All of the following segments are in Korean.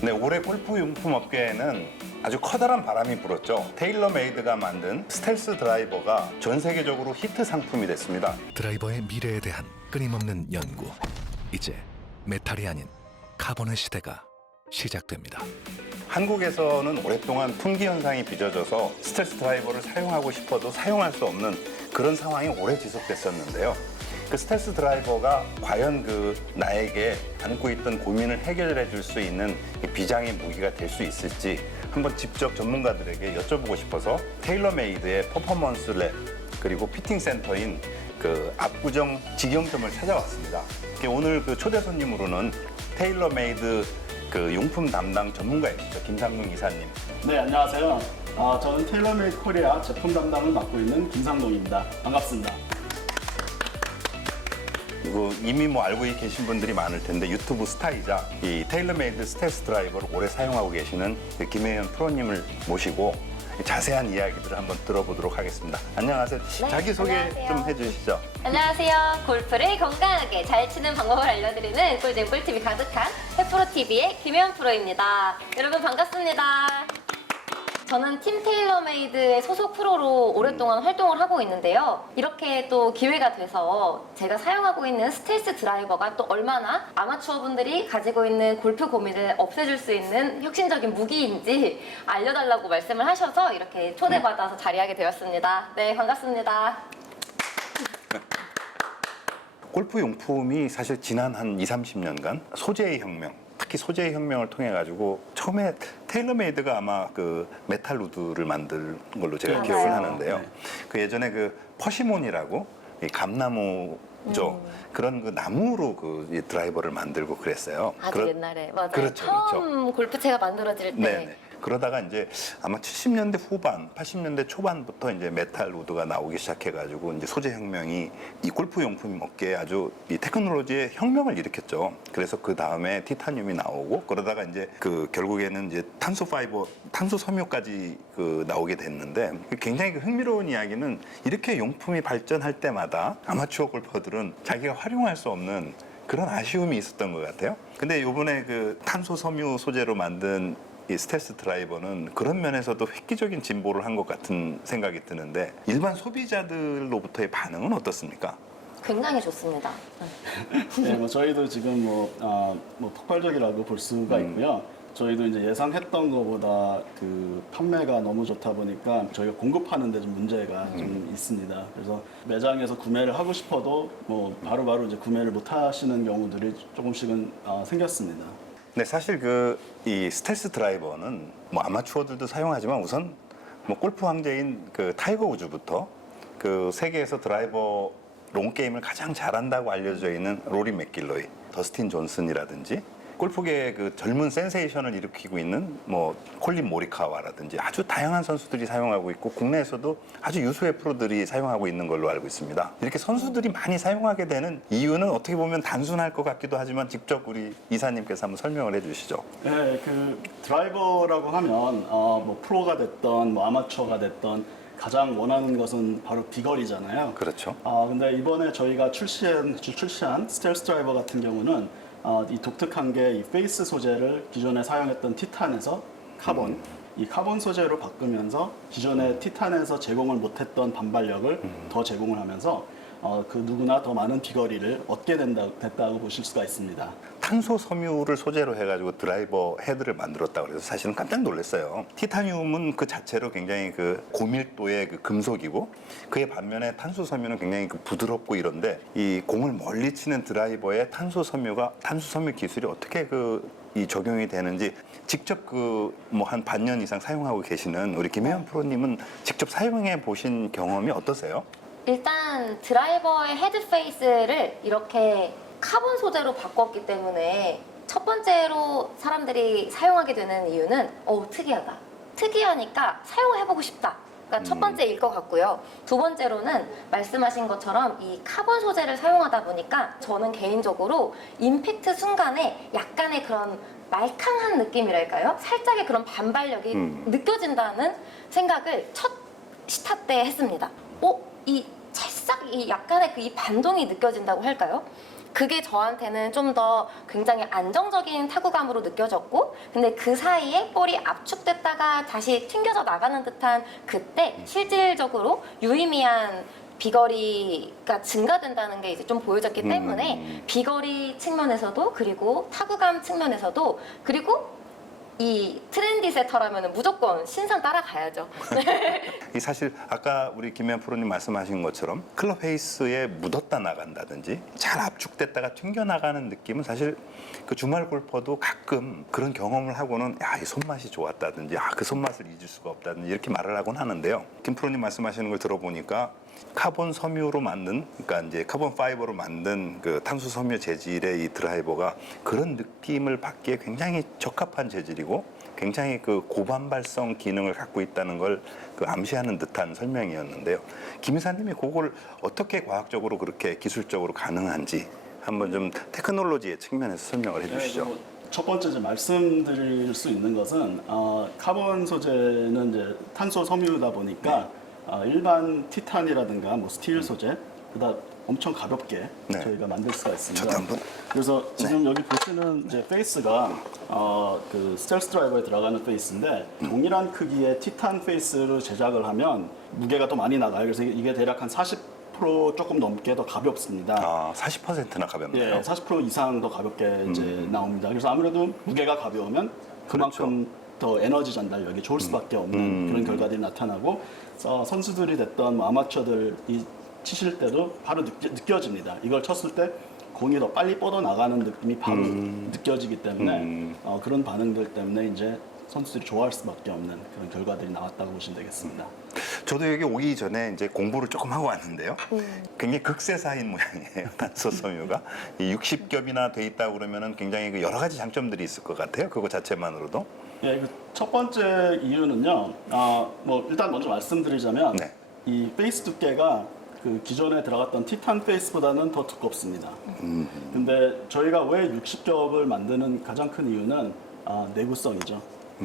네, 올해 골프 용품 업계에는 아주 커다란 바람이 불었죠. 테일러메이드가 만든 스텔스 드라이버가 전 세계적으로 히트 상품이 됐습니다. 드라이버의 미래에 대한 끊임없는 연구. 이제 메탈이 아닌 카본의 시대가 시작됩니다. 한국에서는 오랫동안 품귀 현상이 빚어져서 스텔스 드라이버를 사용하고 싶어도 사용할 수 없는 그런 상황이 오래 지속됐었는데요. 그 스텔스 드라이버가 과연 나에게 안고 있던 고민을 해결해 줄 수 있는 비장의 무기가 될 수 있을지 한번 직접 전문가들에게 여쭤보고 싶어서 테일러메이드의 퍼포먼스 랩 그리고 피팅 센터인 압구정 직영점을 찾아왔습니다. 오늘 초대 손님으로는 테일러메이드 용품 담당 전문가이시죠, 김상동 이사님. 네, 안녕하세요. 저는 테일러메이드 코리아 제품 담당을 맡고 있는 김상동입니다. 반갑습니다. 이미 알고 계신 분들이 많을 텐데 유튜브 스타이자 이 테일러메이드 스텔스 드라이버를 오래 사용하고 계시는 김혜연 프로님을 모시고 자세한 이야기들을 한번 들어보도록 하겠습니다. 안녕하세요. 네, 자기소개 안녕하세요. 좀 해주시죠. 안녕하세요. 골프를 건강하게 잘 치는 방법을 알려드리는 꿀잼 꿀팁이 가득한 해프로TV의 김혜연 프로입니다. 여러분 반갑습니다. 저는 팀 테일러메이드의 소속 프로로 오랫동안 활동을 하고 있는데요. 이렇게 또 기회가 돼서 제가 사용하고 있는 스텔스 드라이버가 또 얼마나 아마추어 분들이 가지고 있는 골프 고민을 없애줄 수 있는 혁신적인 무기인지 알려달라고 말씀을 하셔서 이렇게 초대받아서 자리하게 되었습니다. 네, 반갑습니다. 골프 용품이 사실 지난 한 20-30년간 소재의 혁명, 특히 소재의 혁명을 통해 가지고 처음에 테일러메이드가 아마 메탈 우드를 만든 걸로 제가 맞아요. 기억을 하는데요. 네. 예전에 퍼시몬이라고 이 감나무죠. 그런 나무로 이 드라이버를 만들고 그랬어요. 아주 옛날에 맞아요. 그렇죠, 처음 골프채가 만들어질 때 네네. 그러다가 이제 아마 70년대 후반, 80년대 초반부터 이제 메탈 우드가 나오기 시작해가지고 이제 소재 혁명이 이 골프 용품 업계에 아주 이 테크놀로지의 혁명을 일으켰죠. 그래서 그 다음에 티타늄이 나오고 그러다가 이제 결국에는 이제 탄소 파이버, 탄소 섬유까지 나오게 됐는데 굉장히 흥미로운 이야기는 이렇게 용품이 발전할 때마다 아마추어 골퍼들은 자기가 활용할 수 없는 그런 아쉬움이 있었던 것 같아요. 근데 이번에 탄소 섬유 소재로 만든 이 스텔스 드라이버는 그런 면에서도 획기적인 진보를 한 것 같은 생각이 드는데 일반 소비자들로부터의 반응은 어떻습니까? 굉장히 좋습니다. 네, 저희도 지금 폭발적이라고 볼 수가 있고요. 저희도 이제 예상했던 것보다 판매가 너무 좋다 보니까 저희가 공급하는 데 좀 문제가 좀 있습니다. 그래서 매장에서 구매를 하고 싶어도 바로바로 이제 구매를 못 하시는 경우들이 조금씩은 생겼습니다. 네, 사실 이 스텔스 드라이버는 아마추어들도 사용하지만 우선 골프 황제인 타이거 우즈부터 세계에서 드라이버 롱 게임을 가장 잘한다고 알려져 있는 로리 맥길로이, 더스틴 존슨이라든지 골프계의 젊은 센세이션을 일으키고 있는 콜린 모리카와라든지 아주 다양한 선수들이 사용하고 있고 국내에서도 아주 유수의 프로들이 사용하고 있는 걸로 알고 있습니다. 이렇게 선수들이 많이 사용하게 되는 이유는 어떻게 보면 단순할 것 같기도 하지만 직접 우리 이사님께서 한번 설명을 해주시죠. 네, 드라이버라고 하면 프로가 됐던 아마추어가 됐던 가장 원하는 것은 바로 비거리잖아요. 그렇죠. 근데 이번에 저희가 출시한 스텔스 드라이버 같은 경우는 이 독특한 게 이 페이스 소재를 기존에 사용했던 티탄에서 카본, 이 카본 소재로 바꾸면서 기존에 티탄에서 제공을 못했던 반발력을 더 제공을 하면서 누구나 더 많은 비거리를 얻게 됐다고 보실 수가 있습니다. 탄소 섬유를 소재로 해가지고 드라이버 헤드를 만들었다고 그래서 사실은 깜짝 놀랐어요. 티타늄은 그 자체로 굉장히 고밀도의 금속이고 그에 반면에 탄소 섬유는 굉장히 부드럽고 이런데 이 공을 멀리 치는 드라이버에 탄소 섬유 기술이 어떻게 이 적용이 되는지 직접 한 반년 이상 사용하고 계시는 우리 김혜연 프로님은 직접 사용해 보신 경험이 어떠세요? 일단 드라이버의 헤드 페이스를 이렇게 카본 소재로 바꿨기 때문에 첫 번째로 사람들이 사용하게 되는 이유는 특이하다. 특이하니까 사용해보고 싶다. 그러니까 첫 번째일 것 같고요. 두 번째로는 말씀하신 것처럼 이 카본 소재를 사용하다 보니까 저는 개인적으로 임팩트 순간에 약간의 그런 말캉한 느낌이랄까요? 살짝의 그런 반발력이 느껴진다는 생각을 첫 시타 때 했습니다. 이 찰싹 이 약간의 이 반동이 느껴진다고 할까요? 그게 저한테는 좀 더 굉장히 안정적인 타구감으로 느껴졌고, 근데 그 사이에 볼이 압축됐다가 다시 튕겨져 나가는 듯한 그때 실질적으로 유의미한 비거리가 증가된다는 게 이제 좀 보여졌기 때문에 비거리 측면에서도, 그리고 타구감 측면에서도, 그리고 이 트렌디 세터라면 무조건 신상 따라가야죠. 이 사실 아까 우리 김혜연 프로님 말씀하신 것처럼 클럽 페이스에 묻었다 나간다든지 잘 압축됐다가 튕겨 나가는 느낌은 사실 그 주말 골퍼도 가끔 그런 경험을 하고는 야, 이 손맛이 좋았다든지 그 손맛을 잊을 수가 없다든지 이렇게 말을 하곤 하는데요. 김 프로님 말씀하시는 걸 들어보니까 카본 섬유로 만든, 그러니까 이제 카본 파이버로 만든 그 탄소 섬유 재질의 이 드라이버가 그런 느낌을 받기에 굉장히 적합한 재질이고 굉장히 그 고반발성 기능을 갖고 있다는 걸 그 암시하는 듯한 설명이었는데요. 김 이사님이 그걸 어떻게 과학적으로 그렇게 기술적으로 가능한지 한번 좀 테크놀로지의 측면에서 설명을 해주시죠. 첫 번째 이제 말씀드릴 수 있는 것은 카본 소재는 이제 탄소 섬유다 보니까 일반 티탄이라든가 뭐 스틸 소재 보다 엄청 가볍게 네. 저희가 만들 수가 있습니다. 저도 한번. 그래서 지금 여기 보시는 이제 페이스가 그 스텔스 드라이버에 들어가는 페이스인데 동일한 크기의 티탄 페이스를 제작을 하면 무게가 더 많이 나가요. 그래서 이게 대략 한 40% 조금 넘게 더 가볍습니다. 40%나 가볍네요. 예, 40% 이상 더 가볍게 이제 나옵니다. 그래서 아무래도 무게가 가벼우면 그만큼 더 에너지 전달력이 좋을 수밖에 없는 그런 결과들이 나타나고 선수들이 됐던 뭐 아마추어들이 치실 때도 바로 느껴집니다. 이걸 쳤을 때 공이 더 빨리 뻗어 나가는 느낌이 바로 느껴지기 때문에 그런 반응들 때문에 이제 선수들이 좋아할 수밖에 없는 그런 결과들이 나왔다고 보시면 되겠습니다. 저도 여기 오기 전에 이제 공부를 조금 하고 왔는데요. 굉장히 극세사인 모양이에요. 탄소 섬유가 60겹이나 돼 있다 그러면은 굉장히 그 여러 가지 장점들이 있을 것 같아요. 그거 자체만으로도. 예, 그 첫 번째 이유는요. 뭐 일단 먼저 말씀드리자면 네. 이 페이스 두께가 그 기존에 들어갔던 티탄 페이스보다는 더 두껍습니다. 근데 저희가 왜 60겹을 만드는 가장 큰 이유는 내구성이죠.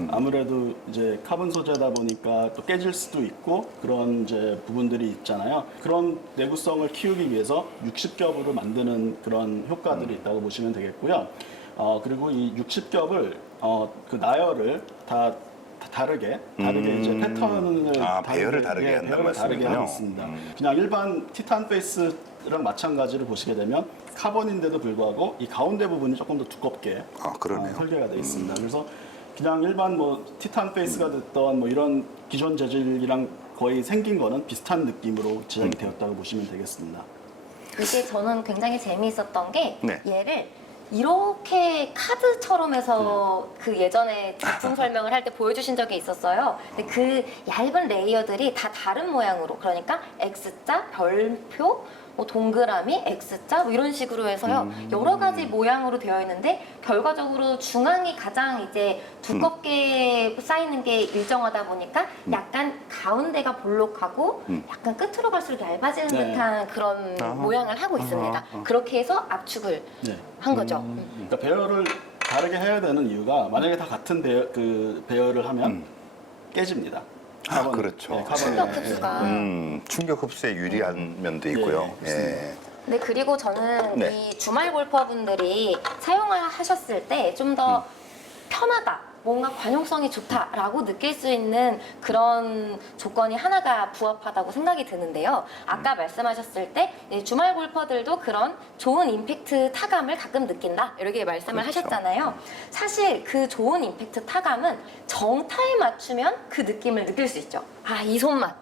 아무래도 이제 카본 소재다 보니까 또 깨질 수도 있고 그런 이제 부분들이 있잖아요. 그런 내구성을 키우기 위해서 60겹으로 만드는 그런 효과들이 있다고 보시면 되겠고요. 그리고 이 60겹을 그 나열을 다 다르게 이제 패턴을 배열을 다르게 한다는 배열을 다르게 말씀이군요. 하고 있습니다. 그냥 일반 티탄 페이스랑 마찬가지로 보시게 되면 카본인데도 불구하고 이 가운데 부분이 조금 더 두껍게 그러네요. 설계가 되어 있습니다. 그래서 그냥 일반 뭐 티탄 페이스가 됐던 뭐 이런 기존 재질이랑 거의 생긴 거는 비슷한 느낌으로 제작이 되었다고 보시면 되겠습니다. 이게 저는 굉장히 재미있었던 게 네. 얘를 이렇게 카드처럼 해서 그 예전에 제품 설명을 할 때 보여주신 적이 있었어요. 근데 그 얇은 레이어들이 다 다른 모양으로, 그러니까 X자, 별표, 뭐 동그라미, X자 뭐 이런 식으로 해서요. 여러 가지 모양으로 되어 있는데 결과적으로 중앙이 가장 이제 두껍게 쌓이는 게 일정하다 보니까 약간 가운데가 볼록하고 약간 끝으로 갈수록 얇아지는 네. 듯한 그런 모양을 하고 있습니다. 그렇게 해서 압축을 네. 한 거죠. 그러니까 배열을 다르게 해야 되는 이유가 만약에 다 같은 배열을 하면 깨집니다. 그렇죠. 카본의, 충격 흡수가. 충격 흡수에 유리한 면도 있고요. 네, 그렇습니다. 예. 네, 그리고 저는 네. 이 주말 골퍼분들이 사용하셨을 때 좀 더 편하다, 뭔가 관용성이 좋다라고 느낄 수 있는 그런 조건이 하나가 부합하다고 생각이 드는데요. 아까 말씀하셨을 때 주말 골퍼들도 그런 좋은 임팩트 타감을 가끔 느낀다, 이렇게 말씀을 그렇죠. 하셨잖아요. 사실 그 좋은 임팩트 타감은 정타에 맞추면 그 느낌을 느낄 수 있죠. 이 손맛.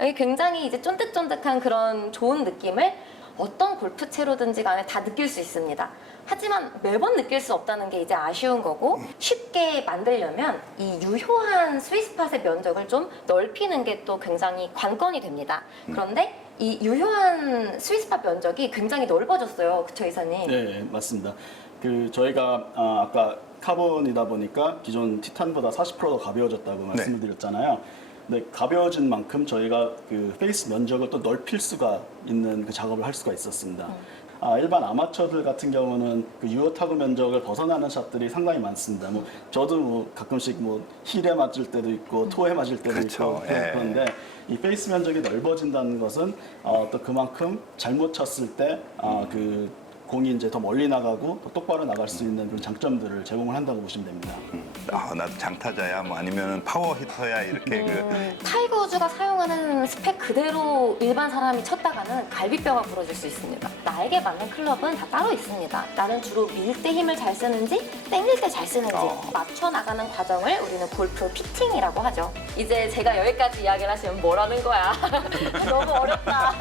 이게 굉장히 이제 쫀득쫀득한 그런 좋은 느낌을 어떤 골프채로든지 간에 다 느낄 수 있습니다. 하지만 매번 느낄 수 없다는 게 이제 아쉬운 거고, 쉽게 만들려면 이 유효한 스윗스팟의 면적을 좀 넓히는 게 또 굉장히 관건이 됩니다. 그런데 이 유효한 스윗스팟 면적이 굉장히 넓어졌어요. 그쵸, 이사님? 네, 맞습니다. 그 저희가 아까 카본이다 보니까 기존 티탄보다 40%더 가벼워졌다고 말씀을 드렸잖아요. 근데 가벼워진 만큼 저희가 그 페이스 면적을 또 넓힐 수가 있는 그 작업을 할 수가 있었습니다. 일반 아마추어들 같은 경우는 그 유효 타구 면적을 벗어나는 샷들이 상당히 많습니다. 뭐 저도 뭐 가끔씩 뭐 힐에 맞을 때도 있고 토에 맞을 때도 그렇죠. 있고 예. 그런데 이 페이스 면적이 넓어진다는 것은 또 그만큼 잘못 쳤을 때 그 공이 이제 더 멀리 나가고 더 똑바로 나갈 수 있는 그런 장점들을 제공을 한다고 보시면 됩니다. 나도 장타자야, 뭐 아니면 파워 히터야 이렇게 타이거 우즈가 사용하는 스펙 그대로 일반 사람이 쳤다가는 갈비뼈가 부러질 수 있습니다. 나에게 맞는 클럽은 다 따로 있습니다. 나는 주로 밀 때 힘을 잘 쓰는지 땡길 때 잘 쓰는지 맞춰 나가는 과정을 우리는 골프 피팅이라고 하죠. 이제 제가 여기까지 이야기를 하시면 뭐라는 거야. 너무 어렵다.